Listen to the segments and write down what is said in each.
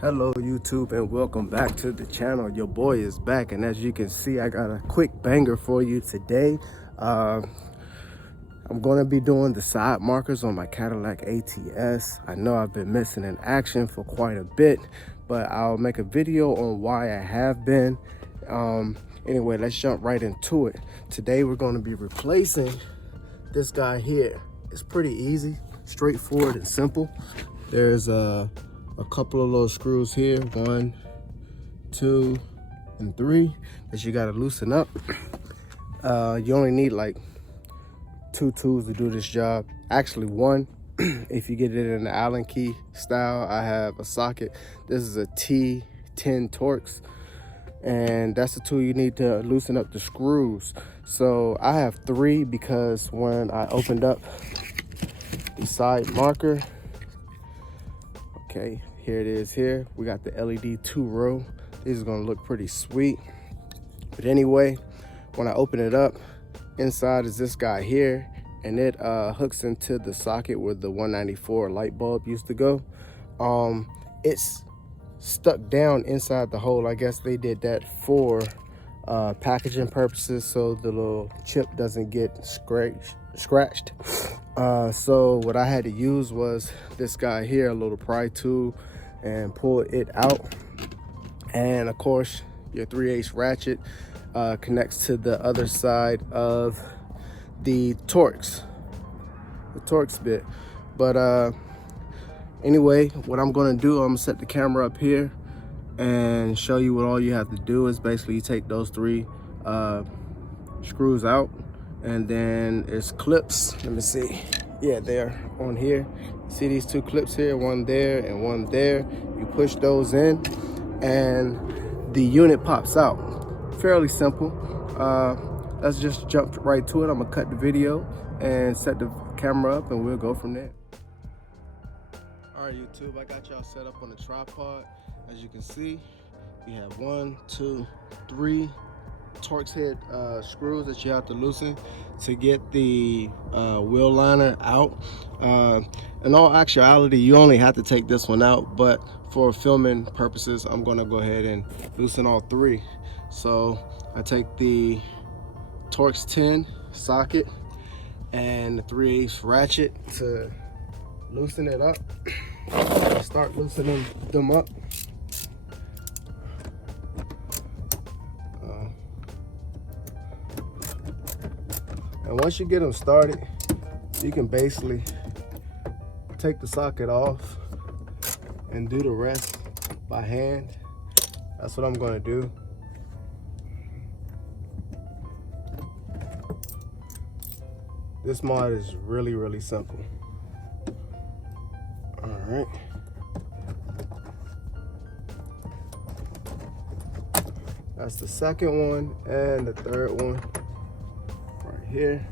Hello YouTube and welcome back to the channel. Your boy is back, and as you can see, I got a quick banger for you today. I'm going to be doing the side markers on my Cadillac ATS. I know I've been missing in action for quite a bit, but I'll make a video on why I have been. Anyway, let's jump right into it. Today we're going to be replacing this guy here. It's pretty easy, straightforward and simple. There's a couple of little screws here, 1, 2, and 3 that you got to loosen up. You only need like 2 tools to do this job. Actually 1 if you get it in the Allen key style. I have a socket. This is a T10 Torx, and that's the tool you need to loosen up the screws. So I have 3 because when I opened up the side marker, okay, here it is here. We got the LED 2-row. This is gonna look pretty sweet. But anyway, when I open it up, inside is this guy here, and it hooks into the socket where the 194 light bulb used to go. It's stuck down inside the hole. I guess they did that for packaging purposes, so the little chip doesn't get scratched. So what I had to use was this guy here, a little pry tool, and pull it out. And of course your 3/8 ratchet connects to the other side of the Torx bit. But anyway, what I'm going to do, I'm going to set the camera up here and show you what all you have to do is basically you take those 3 screws out, and then it's clips. Let me see. Yeah, they're on here. See these 2 clips here, one there and one there. You push those in and the unit pops out. Fairly simple. Let's just jump right to it. I'm gonna cut the video and set the camera up, and we'll go from there. All right, YouTube, I got y'all set up on the tripod. As you can see, we have 1, 2, 3 Torx head screws that you have to loosen to get the wheel liner out. In all actuality, you only have to take this one out, but for filming purposes, I'm going to go ahead and loosen all 3. So I take the Torx 10 socket and the 3/8 ratchet to loosen it up. Start loosening them up. And once you get them started, you can basically take the socket off and do the rest by hand. That's what I'm going to do. This mod is really simple. All right. That's the second one and the third one right here.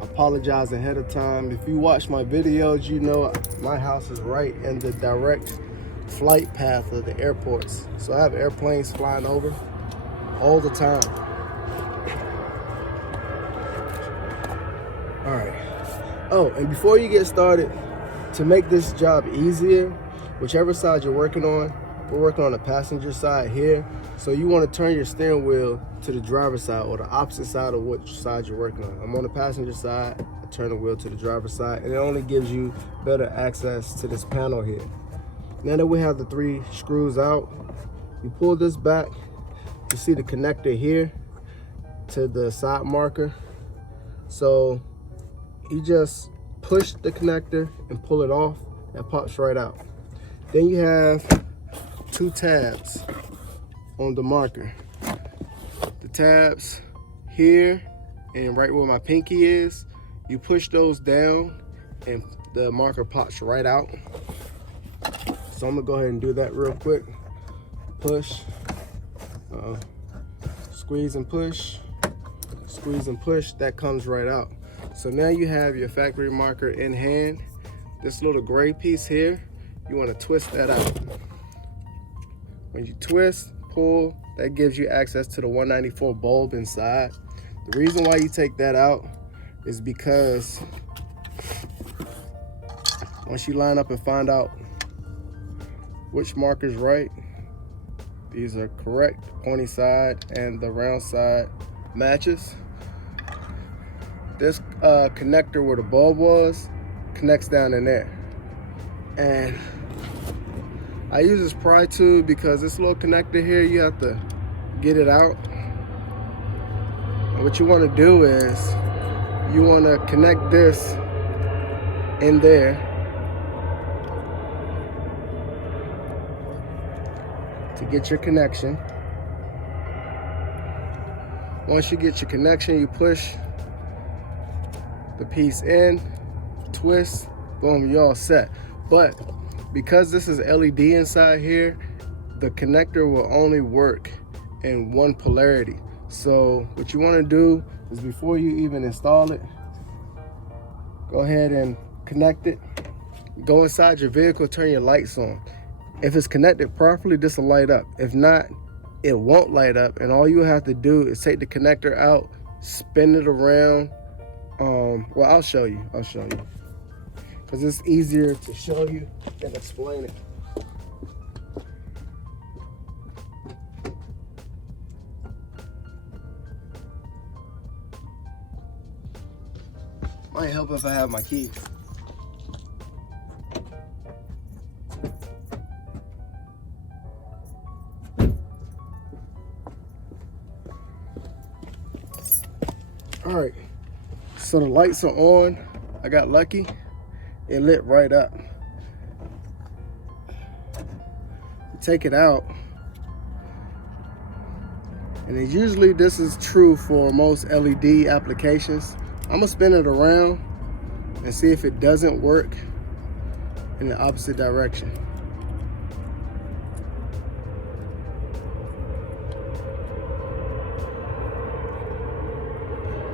I apologize ahead of time. If you watch my videos, you know my house is right in the direct flight path of the airports. So I have airplanes flying over all the time. All right. Oh, and before you get started, to make this job easier, whichever side you're working on, we're working on the passenger side here. So you want to turn your steering wheel to the driver's side, or the opposite side of which side you're working on. I'm on the passenger side. I turn the wheel to the driver's side, and it only gives you better access to this panel here. Now that we have the 3 screws out, you pull this back. You see the connector here to the side marker. So you just push the connector and pull it off. That pops right out. Then you have 2 tabs on the marker. The tabs here and right where my pinky is, you push those down and the marker pops right out. So I'm gonna go ahead and do that real quick. Push, squeeze and push, that comes right out. So now you have your factory marker in hand. This little gray piece here, you want to twist that out. When you twist, pull, that gives you access to the 194 bulb inside. The reason why you take that out is because once you line up and find out which marker is right. These are correct, pointy side and the round side matches. This connector where the bulb was connects down in there. And I use this pry tool because this little connector here, you have to get it out. And what you want to do is you want to connect this in there to get your connection. Once you get your connection, you push the piece in, twist, boom, you're all set. But because this is LED inside here, the connector will only work in one polarity. So what you want to do is before you even install it, go ahead and connect it. Go inside your vehicle, turn your lights on. If it's connected properly, this will light up. If not, it won't light up. And all you have to do is take the connector out, spin it around. Well, I'll show you. Because it's easier to show you than explain it. Might help if I have my keys. All right, so the lights are on. I got lucky. It lit right up. Take it out. And usually this is true for most LED applications. I'm gonna spin it around and see if it doesn't work in the opposite direction.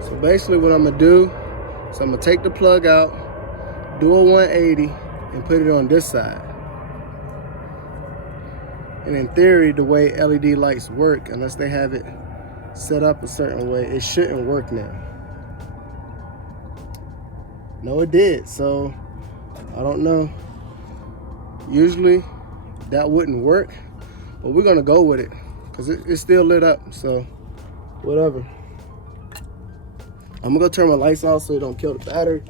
So basically what I'm gonna do is I'm gonna take the plug out, do a 180 and put it on this side. And in theory, the way LED lights work, unless they have it set up a certain way, it shouldn't work now. No, it did, so I don't know. Usually that wouldn't work, but we're gonna go with it because it's still lit up, so whatever. I'm gonna go turn my lights off so it don't kill the battery.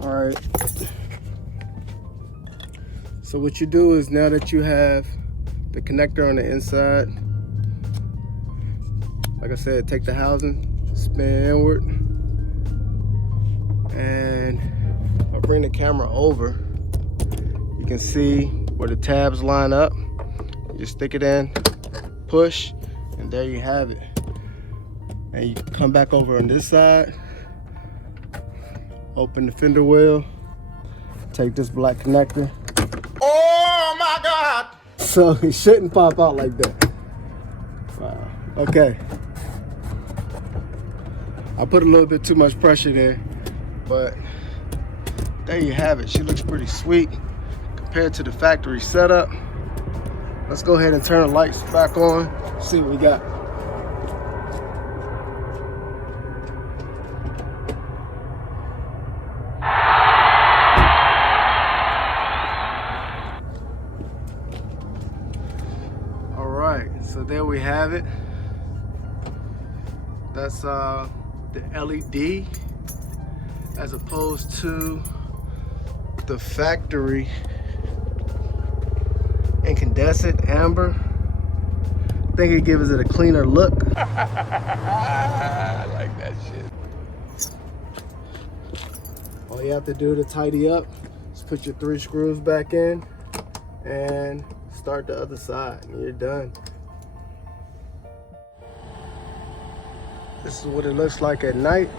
All right. So what you do is now that you have the connector on the inside, like I said, take the housing, spin it inward, and I'll bring the camera over. You can see where the tabs line up. You stick it in, push, and there you have it. And you come back over on this side, open the fender well, take this black connector. Oh my God! So it shouldn't pop out like that. Wow. Okay. I put a little bit too much pressure there, but there you have it. She looks pretty sweet compared to the factory setup. Let's go ahead and turn the lights back on, see what we got. So there we have it. That's the LED as opposed to the factory incandescent amber. I think it gives it a cleaner look. I like that shit. All you have to do to tidy up is put your 3 screws back in and start the other side and you're done. This is what it looks like at night.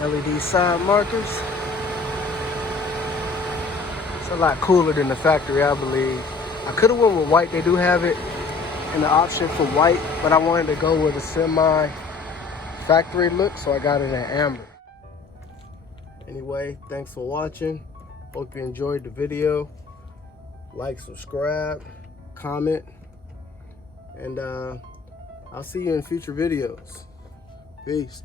LED side markers. It's a lot cooler than the factory, I believe. I could have went with white. They do have it in the option for white, but I wanted to go with a semi factory look, so I got it in amber. Anyway, thanks for watching. Hope you enjoyed the video. Like, subscribe, comment, and I'll see you in future videos. Peace.